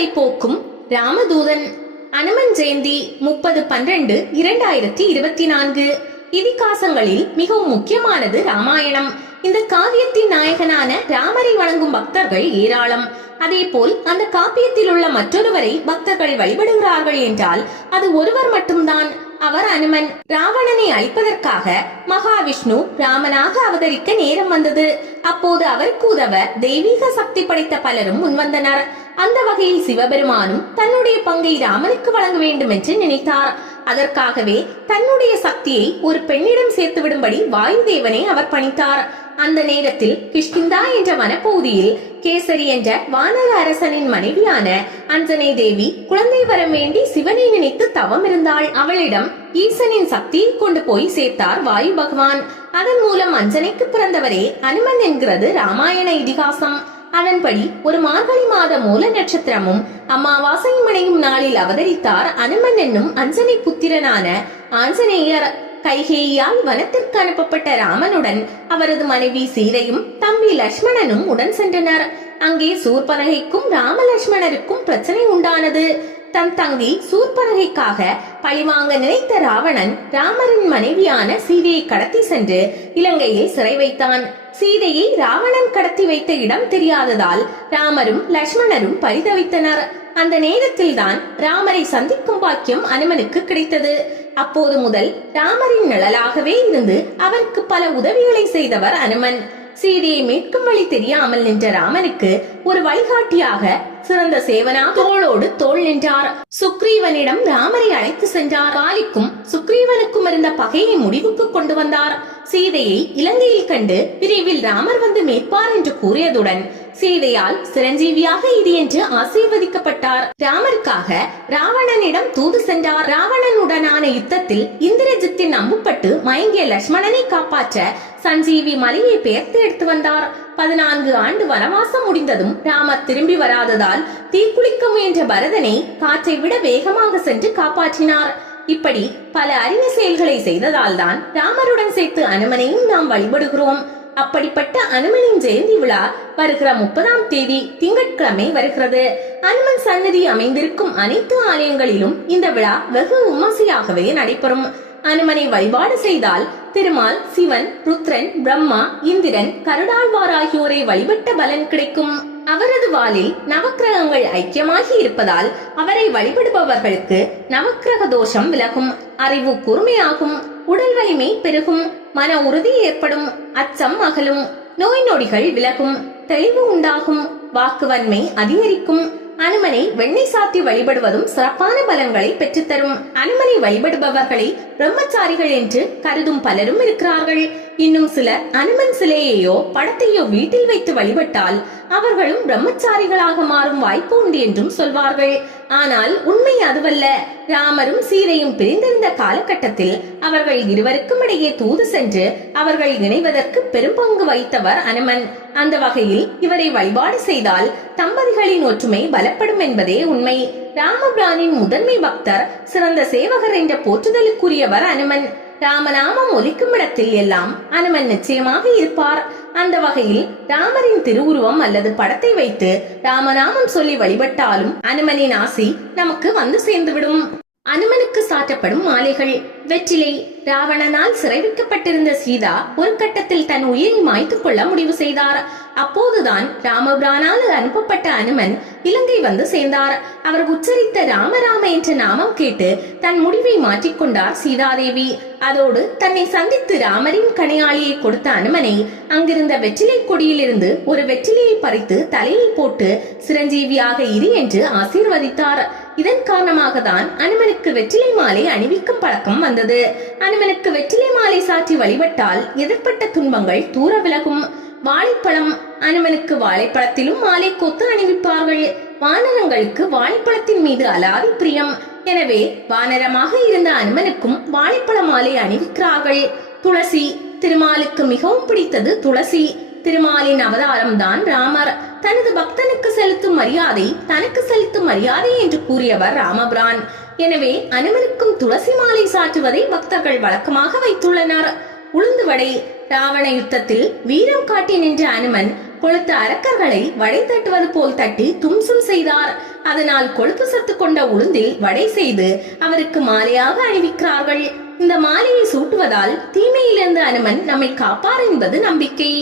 துன்பங்களை போக்கும் ராமதூதன். அனுமன் ஜெயந்தி முப்பது பன்னிரண்டு இரண்டாயிரத்தி இருபத்தி நான்கு. இதிகாசங்களில் மிகவும் முக்கியமானது ராமாயணம். இந்த காவியத்தின் நாயகனான ராமரை வணங்கும் பக்தர்கள் ஏராளம். அதே போல் அந்த காப்பியத்தில் உள்ள மற்றொருவரை பக்தர்கள் வழிபடுகிறார்கள் என்றால் அது ஒருவர் மட்டும்தான். அவர் அனுமன். ராவணனை அழிப்பதற்காக மகாவிஷ்ணு ராமனாக அவதரிக்க நேரம் வந்தது. அப்போது அவருக்கு உதவ தெய்வீக சக்தி படைத்த பலரும் முன்வந்தனர். அந்த வகையில் சிவபெருமானும் தன்னுடைய பங்கை ராமனுக்கு வழங்க வேண்டும் என்று நினைத்தார். அதற்காகவே தன்னுடைய சக்தியை ஒரு பெண்ணிடம் சேர்த்து விடும்படி வாயுதேவனை அவர் பணித்தார். அந்த நேரத்தில் கிஷ்கிந்தா என்ற வனப்பகுதியில் கேசரி என்ற வானர அரசனின் மனைவியான அஞ்சனை தேவி குழந்தை வரம் வேண்டி சிவனை நினைத்து தவம் இருந்தாள். அவளிடம் ஈசனின் சக்தியை கொண்டு போய் சேர்த்தார் வாயு பகவான். அதன் மூலம் அஞ்சனைக்கு பிறந்தவரே அனுமன் என்கிறது ராமாயண இதிகாசம். அதன்படி ஒரு மார்கழி மாத மூல நட்சத்திரமும் அமாவாசையும் இணையும் நாளில் அவதரித்தார் அனுமன் என்னும் அஞ்சனை புத்திரனான ஆஞ்சநேயர். கைகேயால் வனத்திற்கு அனுப்பப்பட்ட ராமனுடன் அவரது மனைவி சீதையும் தம்பி லட்சுமணனும் உடன் சென்றனர். அங்கே சூர்பனகைக்கும் ராமலட்சுமணருக்கும் பிரச்சனை உண்டானது. தன் தங்கி சூர்பனகைக்காக பழிவாங்க நினைத்த ராவணன் ராமரின் மனைவியான சீதையை கடத்தி சென்று இலங்கையில் சிறை வைத்தான். சீதையை ராவணன் கடத்தி வைத்த இடம் தெரியாததால் ராமரும் லட்சுமணரும் பரிதவித்தனர். அந்த நேரத்தில் தான் ராமரை சந்திக்கும் பாக்கியம் அனுமனுக்கு கிடைத்தது. அப்போது முதல் ராமரின் நிழலாகவே இருந்து அவருக்கு பல உதவிகளை செய்தவர் அனுமன். சீதையை மீட்கும் வழி தெரியாமல் நின்ற ராமனுக்கு ஒரு வழிகாட்டியாக சிறந்த சேவனாக தோளோடு தோள் நின்றார். சுக்ரீவனிடம் ராமரை அழைத்து சென்றார். காலிக்கும் சுக்ரீவனுக்கும் இருந்த பகையை முடிவுக்கு கொண்டு வந்தார். சீதையை இலங்கையில் கண்டு விரைவில் ராமர் வந்து மேற்பார் என்று கூறியதுடன் சீதையால் சிரஞ்சீவியாக இது என்று ஆசீர்வதிக்கப்பட்டார். ராமருக்காக ராவணனிடம் தூது சென்றார். ராவணனுடனான யுத்தத்தில் இந்திரஜித்தின் அம்புப்பட்டு மயங்கிய லட்சுமணனை காப்பாற்ற சஞ்சீவி மலையை பெயர்த்து எடுத்து வந்தார். பதினான்கு ஆண்டு வனவாசம் முடிந்ததும் ராமர் திரும்பி வராததால் தீக்குளிக்க முயன்ற பரதனை காற்றை விட வேகமாக சென்று காப்பாற்றினார். இப்படி பல அரிய செயல்களை செய்ததால் தான் ராமருடன் சேர்த்து அனுமனையும் நாம் வழிபடுகிறோம். அப்படிப்பட்ட அனுமனின் ஜெயந்தி விழா வருகிற முப்பதாம் தேதி திங்கட்கிழமை வருகிறது. அனுமன் சன்னதி அமைந்திருக்கும் அனைத்து ஆலயங்களிலும் இந்த விழா வெகு விமர்சையாகவே நடைபெறும். அனுமனை வழிபாடு செய்தால் திருமால் சிவன் ருத்ரன் பிரம்மா இந்திரன் கருடாழ்வார் ஆகியோரை வழிபட்ட பலன் கிடைக்கும். அவரது வாலில் நவக்கிரகங்கள் ஐக்கியமாகி இருப்பதால் அவரை வழிபடுபவர்களுக்கு நவக்கிரக தோஷம் விலகும். அறிவு கூர்மையாகும். உடல் வலிமை பெருகும். மன உறுதி ஏற்படும். அச்சம் அகலும். நோய் நொடிகள் விலகும். தெளிவு உண்டாகும். வாக்குவன்மை அதிகரிக்கும். அனுமனை வெண்ணெய் சாத்தி வழிபடுவதும் சிறப்பான பலன்களை பெற்றுத்தரும். அனுமனை வழிபடுபவர்களை பிரம்மச்சாரிகள் என்று கருதும் பலரும் இருக்கிறார்கள். இன்னும் சிலர் அனுமன் சிலையையோ படத்தையோ வீட்டில் வைத்து வழிபட்டால் அவர்களும் பிரம்மச்சாரிகளாக மாறும் வாய்ப்பு உண்டு என்றும் சொல்வார்கள். ஆனால் உண்மை அதுவல்ல. ராமரும் சீதையும் பிரிந்திருந்த காலகட்டத்தில் அவர்கள் இருவருக்கும் இடையே தூது சென்று அவர்கள் இணைவதற்கு பெரும்பங்கு வைத்தவர் அனுமன். அந்த வகையில் இவரை வழிபாடு செய்தால் தம்பதிகளின் ஒற்றுமை பலப்படும் என்பதே உண்மை. ராமபிரானின் முதன்மை பக்தர் சிறந்த சேவகர் என்ற போற்றுதலுக்குரியவர் அனுமன். ராமநாமம் ஒலிக்கும் இடத்தில் எல்லாம் அனுமன் நிச்சயமாக இருப்பார். அந்த வகையில் ராமரின் திருவுருவம் அல்லது படத்தை வைத்து ராமநாமம் சொல்லி வழிபட்டாலும் அனுமனின் ஆசி நமக்கு வந்து சேர்ந்துவிடும். அனுமனுக்கு சாற்றப்படும் மாலைகள். வெற்றிலை ராவணனால் சிறைவிக்கப்பட்டிருந்த சீதா ஒரு கட்டத்தில் தன் உயிரை மாய்த்துக் கொள்ள முடிவு செய்தார். அப்போதுதான் ராமபிரானால் அனுப்பப்பட்ட அனுமன் இலங்கை வந்து சேர்ந்தார். அவர் உச்சரித்த ராமராம என்ற நாமம் கேட்டு தன் முடிவை மாற்றிக்கொண்டார் சீதாதேவி. அதோடு தன்னை சந்தித்து ராமரின் கணையாளியை கொடுத்த அனுமனை அங்கிருந்த வெற்றிலை கொடியிலிருந்து ஒரு வெற்றிலையை பறித்து தலையில் போட்டு சிரஞ்சீவியாக இரு என்று ஆசீர்வதித்தார். இதன் காரணமாக தான் அனுமனுக்கு வெற்றிலை மாலை அணிவிக்கும் பழக்கம் வந்தது. அனுமனுக்கு வெற்றிலை மாலை சாற்றி வழிபட்டால் எதிர்ப்பட்ட துன்பங்கள் தூர விலகும். வாழைப்பழம் அனுமனுக்கு வாழைப்பழத்திலும் மாலை கொத்து அணிவிப்பார்கள். வானரங்களுக்கு வாழைப்பழத்தின் மீது அலாதி பிரியம். எனவே வானரமாக இருந்த அனுமனுக்கும் வாழைப்பழ மாலை அணிவிக்கிறார்கள். துளசி திருமாலுக்கு மிகவும் பிடித்தது துளசி. திருமாலின் அவதாரம் தான் ராமர். தனது பக்தனுக்கு செலுத்தும் மரியாதை தனக்கு செலுத்தும் மரியாதை என்று கூறியவர் ராமபிரான். எனவே அனுமனுக்கும் துளசி மாலை சாற்றுவதை பக்தர்கள் வழக்கமாக வைத்துள்ளனர். உளுந்து வடை ராவண யுத்தத்தில் வீரம் காட்டி நின்ற அனுமன் கொளுத்த அரக்கர்களை வடை தட்டுவது போல் தட்டி தும்சம் செய்தார். அதனால் கொழுப்பு சத்து கொண்ட உளுந்தில் வடை செய்து அவருக்கு மாலையாக அணிவிக்கிறார்கள். இந்த மாலையை சூட்டுவதால் தீமையிலிருந்து அனுமன் நம்மை காப்பார் என்பது நம்பிக்கை.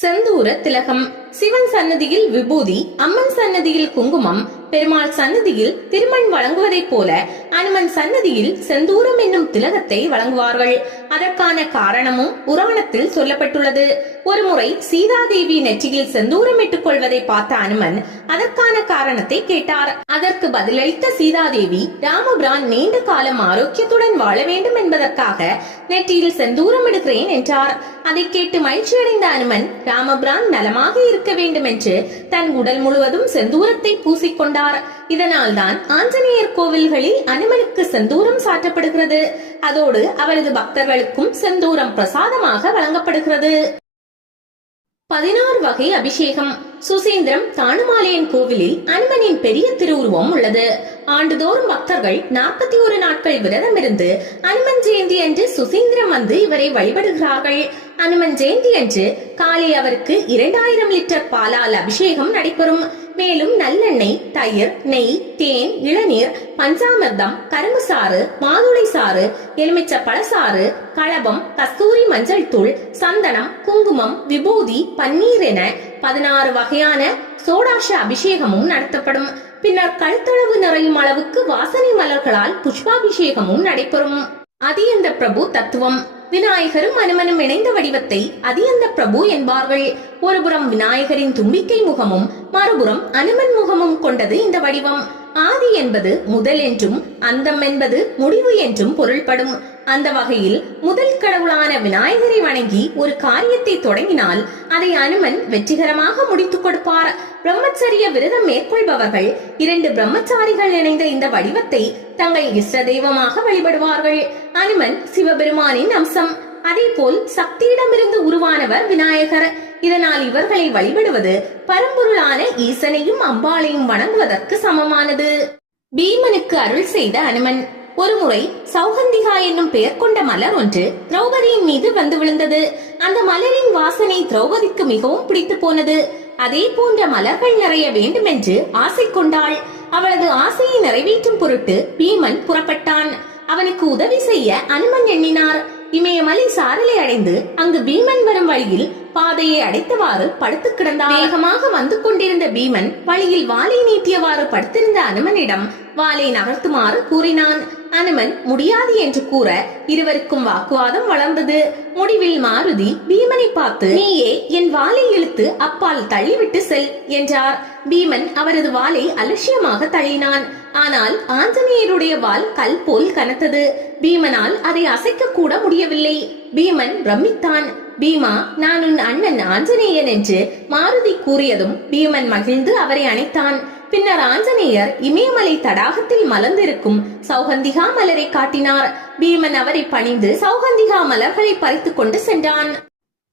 செந்தூர திலகம். சிவன் சன்னதியில் விபூதி அம்மன் சன்னதியில் குங்குமம் பெருமாள் சன்னதியில் திருமண் வழங்குவதைப் போல அனுமன் சன்னதியில் செந்தூரம் என்னும் திலகத்தை வழங்குவார்கள். அதற்கான காரணமும் புராணத்தில் சொல்லப்பட்டுள்ளது. ஒருமுறை சீதாதேவி நெற்றியில் செந்தூரம் இட்டுக் கொள்வதை பார்த்த அனுமன் அதற்கான காரணத்தை கேட்டார். அதற்கு பதிலளித்த சீதாதேவி ராமபிரான் நீண்ட காலம் ஆரோக்கியத்துடன் வாழ வேண்டும் என்பதற்காக நெற்றியில் செந்தூரம் இடுகிறேன் என்றார். அதை கேட்டு மகிழ்ச்சியடைந்த அனுமன் ராமபிரான் நலமாக இருக்க வேண்டும் என்று தன் உடல் முழுவதும் செந்தூரத்தை பூசிக்கொண்டார். இதனால்தான் ஆஞ்சநேயர் கோவில்களில் அனுமனுக்கு செந்தூரம் சாற்றப்படுகிறது. அதோடு அவரது பக்தர்கள் பக்தர்களுக்கும் செந்தூரம் பிரசாதமாக வழங்கப்படுகிறது. பதினாறு வகை அபிஷேகம். சுசீந்திரம் தானுமாலையன் கோவிலில் அனுமனின் பெரிய திருவுருவம் உள்ளது. ஆண்டுதோறும் பக்தர்கள் நாற்பத்தி ஒரு நாட்கள் விரதம் இருந்து அனுமன் ஜெயந்தி அன்று சுசீந்திரம் வந்து இவரை வழிபடுகிறார்கள். அனுமன் ஜெயந்தி அன்று காலை அவருக்கு இரண்டாயிரம் லிட்டர் பாலால் அபிஷேகம் நடைபெறும். மேலும் நல்லெண்ணெய் தயிர் நெய் தேன் இளநீர் பஞ்சாமிர்தம் கரும்பு சாறு மாதுளை சாறு எலுமிச்ச பழசாறு களபம் கஸ்தூரி மஞ்சள் தூள் சந்தனம் குங்குமம் விபூதி பன்னீர் என பதினாறு வகையான சோடாஷ அபிஷேகமும் நடத்தப்படும். பின்னர் கழுத்தளவு நிறையும் அளவுக்கு வாசனை மலர்களால் புஷ்பாபிஷேகமும் நடைபெறும். அது இந்த பிரபு தத்துவம். விநாயகரும் அனுமனும் இணைந்த வடிவத்தை அதியந்த பிரபு என்பார்கள். ஒருபுறம் விநாயகரின் தும்பிக்கை முகமும் மறுபுறம் அனுமன் முகமும் கொண்டது இந்த வடிவம். ஆதி என்பது முதல் என்றும் அந்தம் என்பது முடிவு என்றும் பொருள்படும். அந்த வகையில் முதல் கடவுளான விநாயகரை வணங்கி ஒரு காரியத்தை தொடங்கினால் அதை அனுமன் வெற்றிகரமாக முடித்துக் கொடுப்பார். பிரம்மச்சரிய விரதம் மேற்கொள்பவர்கள் இரண்டு பிரம்மச்சாரிகள் இணைந்த இந்த வடிவத்தை தங்கள் இஷ்ட தெய்வமாக வழிபடுவார்கள். அனுமன் சிவபெருமானின் அம்சம். அதேபோல் சக்தியிடமிருந்து உருவானவர் விநாயகர். இதனால் இவர்களை வழிபடுவது பரம்பொருளான ஈசனையும் அம்பாளையும் வணங்குவதற்கு சமமானது. பீமனுக்கு அருள் செய்த அனுமன். ஒருமுறை சௌகந்திகா என்னும் பெயர் கொண்ட மலர் ஒன்று திரௌபதியின் மீது வந்து விழுந்தது. அந்த மலரின் வாசனை திரௌபதிக்கு மிகவும் பிடித்து போனது. அதே போன்ற மலர்கள் நிறைய வேண்டும் என்று ஆசை கொண்டாள். அவளது ஆசையை நிறைவேற்றும் பொருட்டு பீமன் புறப்பட்டான். அவனுக்கு உதவி செய்ய அனுமன் எண்ணினார். இமயமலை சாரலை அடைந்து அங்கு பீமன் வரும் வழியில் பாதையை அடைத்தவாறு படுத்து கிடந்தான். வேகமாக வந்து கொண்டிருந்த பீமன் வழியில் வாளை நீட்டியவாறு படுத்திருந்த அனுமனிடம் வாளை நகர்த்துமாறு கூறினான். அனுமன் முடியாது என்று கூற இருவருக்கும் வாக்குவாதம் வளர்ந்தது. முடிவில் மாருதி பீமனை பார்த்து நீயே என் வாளை இழுத்து அப்பால் தள்ளிவிட்டு செல் என்றார். பீமன் அவரது வாளை அலட்சியமாக தள்ளினான். ஆனால் ஆஞ்சநேயருடைய வாள் கல் போல் கனத்தது. பீமனால் அதை அசைக்க கூட முடியவில்லை. பீமன் பிரமித்தான். பீமா நான் உன் அண்ணன் ஆஞ்சநேயன் என்று மாருதி கூறியதும் பீமன் மகிழ்ந்து அவரை அணைத்தான். பின்னர் ஆஞ்சநேயர் இமயமலை தடாகத்தில் மலர்ந்திருக்கும் சௌகந்திகா மலரை காட்டினார். பீமன் அவரை பணிந்து சௌகந்திகா மலர்களை பறித்துக் கொண்டு சென்றான்.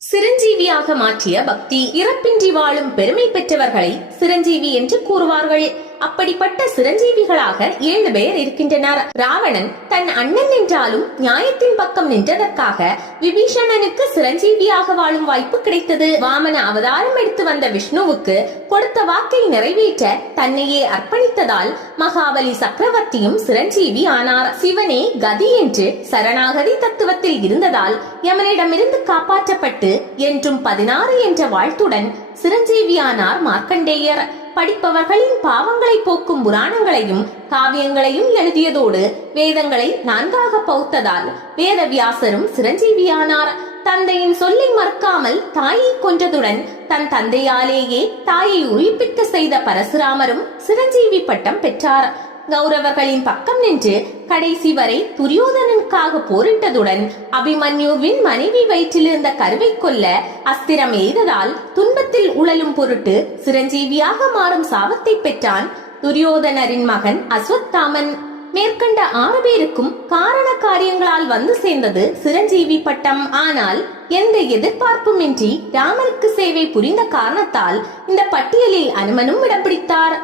சிரஞ்சீவியாக மாற்றிய பக்தி இறப்பின்றி வாழும் பெருமை பெற்றவர்களை சிரஞ்சீவி என்று கூறுவார்கள். அப்படிப்பட்ட சிரஞ்சீவிகளாக ஏழு பேர் இருக்கின்றனர். ராவணன் தன் அண்ணன் என்றாலும் நியாயத்தின் பக்கம் நின்றதற்காக விபீஷணனுக்கு சிரஞ்சீவியாக வாழும் வாய்ப்பு கிடைத்தது. வாமன அவதாரம் எடுத்து வந்த விஷ்ணுவுக்கு கொடுத்த வாக்கை நிறைவேற்ற தன்னையே அர்ப்பணித்ததால் மகாபலி சக்கரவர்த்தியும் சிரஞ்சீவி ஆனார். சிவனே கதி என்று சரணாகதி தத்துவத்தில் இருந்ததால் யமனிடமிருந்து காப்பாற்றப்பட்டு என்றும் பதினாறு என்ற வாழ்த்துடன் சிரஞ்சீவியானார் மார்க்கண்டேயர். படிப்பவர்களின் பாவங்களை போக்கும் புராணங்களையும் காவியங்களையும் எழுதியதோடு வேதங்களை நன்காக பௌத்ததால் வேதவியாசரும் சிரஞ்சீவியானார். தந்தையின் சொல்லை மறக்காமல் தாயை கொன்றதுடன் தன் தந்தையாலேயே தாயை உயிர்ப்பிக்க செய்த பரசுராமரும் சிரஞ்சீவி பட்டம் பெற்றார். கௌரவர்களின் பக்கம் நின்று கடைசி வரை துரியோதனனுக்காக போரிட்டதுடன் அபிமன்யுவின் மனைவி வயிற்றிலிருந்த கருவை கொல்ல அஸ்திரம் எய்ததால் துன்பத்தில் உழலும் பொருட்டு சிரஞ்சீவியாக மாறும் சாபத்தை பெற்றான் துரியோதனரின் மகன் அஸ்வத்தாமன். மேற்கண்ட ஆறு பேருக்கும் காரண காரியங்களால் வந்து சேர்ந்தது சிரஞ்சீவி பட்டம். ஆனால் எந்த எதிர்பார்ப்புமின்றி ராமனுக்கு சேவை புரிந்த காரணத்தால் இந்த பட்டியலில் அனுமனும் இடம் பிடித்தார்.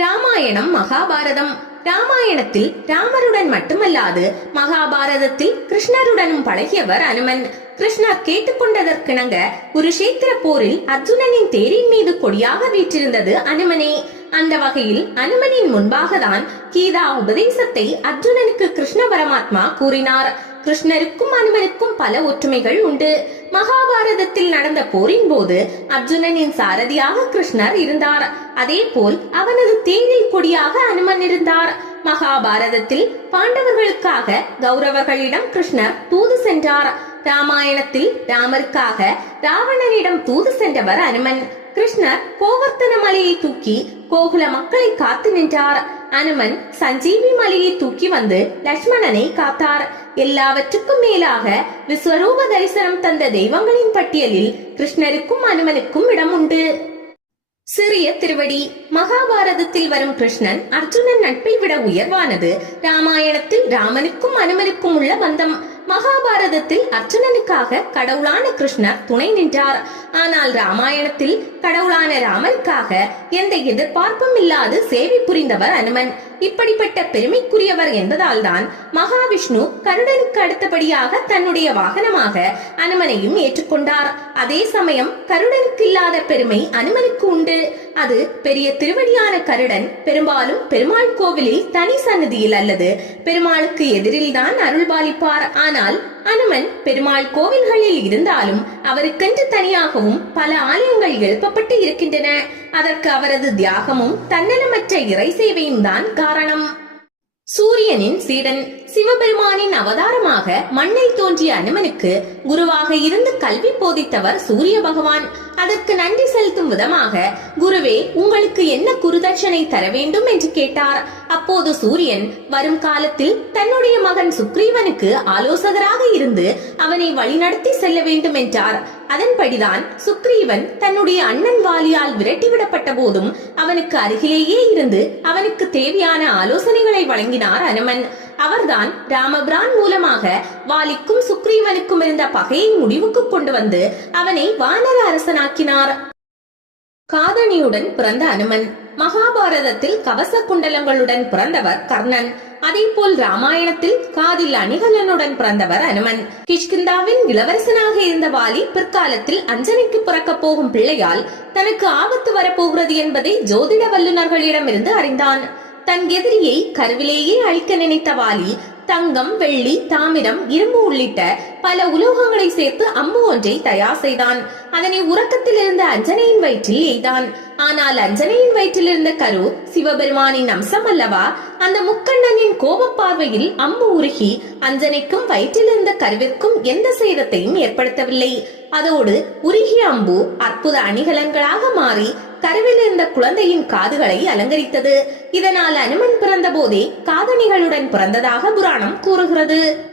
ராமாயணம் மகாபாரதம். ராமாயணத்தில் ராமருடன் மட்டுமல்லாது மகாபாரதத்தில் கிருஷ்ணருடனும் பழகியவர் அனுமன். கிருஷ்ணர் கேட்டுக்கொண்டதற்கிணங்க குருஷேத்திர போரில் அர்ஜுனனின் தேரின் மீது கொடியாக வீற்றிருந்தது அனுமனே. அந்த வகையில் அனுமனின் முன்பாக தான் கீதா உபதேசத்தை அர்ஜுனனுக்கு கிருஷ்ண பரமாத்மா கூறினார். கிருஷ்ணருக்கும் அனுமனுக்கும் பல ஒற்றுமைகள் உண்டு. மகாபாரதத்தில் நடந்த போரின் போது அர்ஜுனனின் சாரதியாக கிருஷ்ணர் இருந்தார். அதே போல் அவனது தேரில் கொடியாக அனுமன் இருந்தார். மகாபாரதத்தில் பாண்டவர்களுக்காக கௌரவர்களிடம் கிருஷ்ணர் தூது சென்றார். ராமாயணத்தில் ராமருக்காக ராவணனிடம் தூது சென்றவர் அனுமன். கிருஷ்ணர் கோவர்த்தன மலையை தூக்கி கோகுல மக்களை காத்து நின்றார். அனுமன் சஞ்சீவி மலையை தூக்கி வந்து லட்சுமணனை காத்தார். எல்லாவற்றுக்கும் மேலாக விஸ்வரூப தரிசனம் தந்த தெய்வங்களின் பட்டியலில் கிருஷ்ணருக்கும் அனுமனுக்கும் இடம் உண்டு. சிறிய திருவடி. மகாபாரதத்தில் வரும் கிருஷ்ணன் அர்ஜுனன் நட்பை விட உயர்வானது. ராமாயணத்தில் ராமனுக்கும் அனுமனுக்கும் உள்ள பந்தம். மகாபாரதத்தில் அர்ஜுனனுக்காக கடவுளான கிருஷ்ணர் துணை நின்றார். ஆனால் ராமாயணத்தில் கடவுளான ராமருக்காக எந்த எதிர்பார்ப்பும் இல்லாது சேவை புரிந்தவர் அனுமன். இப்படிப்பட்ட பெருமைக்குரியவர் என்பதால் தான் மகாவிஷ்ணு கருடனுக்கு அடுத்தபடியாக தன்னுடைய வாகனமாக அனுமனையும் ஏற்றுக்கொண்டார். அதே சமயம் கருடனுக்கு இல்லாத பெருமை அனுமனுக்கு உண்டு. அது பெரிய திருவடியான கருடன் பெரும்பாலும் பெருமாள் கோவிலில் தனி சன்னதியில் அல்லது பெருமாளுக்கு எதிரில்தான் அருள்பாலிப்பார். ஆனால் அனுமன் பெருமாள் கோவில்களில் இருந்தாலும் அவருக்கென்று தனியாகவும் பல ஆலயங்கள் எழுப்பப்பட்டு இருக்கின்றன. அதற்கு அவரது தியாகமும் தன்னலமற்ற இறை சேவையும் தான் காரணம். சூரியனின் சீடன் சிவபெருமானின் அவதாரமாக மண்ணில் தோன்றிய அனுமனுக்கு குருவாக இருந்து கல்வி போதித்தவர் சூரிய பகவான். அதற்கு நன்றி செலுத்தும் விதமாக குருவே உங்களுக்கு என்ன குருதட்சணை தர வேண்டும்? என்று கேட்டார். அப்போது சூரியன் வரும் காலத்தில் தன்னுடைய மகன் சுக்ரீவனுக்கு ஆலோசகராக இருந்து அவனை வழிநடத்தி செல்ல வேண்டும் என்றார். அதன்படிதான் சுக்ரீவன் தன்னுடைய அண்ணன் வாலியால் விரட்டிவிடப்பட்ட போதும் அவனுக்கு அருகிலேயே இருந்து அவனுக்கு தேவையான ஆலோசனைகளை வழங்கினார் அனுமன். அவர்தான் ராமபிரான் மூலமாக வாலிக்கும் சுக்ரீவனுக்கும் இருந்த பகையை முடிவுக்கு கொண்டு வந்து அவனை வானர அரசனாக்கினார். காதணியுடன் பிறந்த அனுமன். மகாபாரதத்தில் கவச குண்டலங்களுடன் பிறந்தவர் கர்ணன். அதேபோல் ராமாயணத்தில் காதில் அணிகலனுடன் பிறந்தவர் அனுமன். கிஷ்கிந்தாவின் இளவரசனாக இருந்த வாலி பிற்காலத்தில் அஞ்சனைக்கு பிறக்க போகும் பிள்ளையால் தனக்கு ஆபத்து வரப்போகிறது என்பதை ஜோதிட வல்லுநர்களிடமிருந்து அறிந்தான். தன் எதிரியை கருவிலேயே அழிக்க நினைத்த வாலி தங்கம் வெள்ளி தாமிரம் இரும்பு உள்ளிட்ட பல உலோகங்களை சேர்த்து அம்பு ஒன்றை தயார் செய்தான். அதனை உறக்கத்தில் இருந்த அஞ்சனையின் வயிற்றில் எய்தான். ஆனால் அஞ்சனையின் வயிற்றில் இருந்த கரு சிவபெருமானின் அம்சம் அல்லவா? அந்த முக்கண்ணனின் கோப பார்வையில் அம்பு உருகி அஞ்சனைக்கும் வயிற்றில் இருந்த கருவிற்கும் எந்த சேதத்தையும் ஏற்படுத்தவில்லை. அதோடு உருகிய அம்பு அற்புத அணிகலன்களாக மாறி கருவில் இருந்த குழந்தையின் காதுகளை அலங்கரித்தது. இதனால் அனுமன் பிறந்த போதே காதணிகளுடன் பிறந்ததாக புராணம் கூறுகிறது.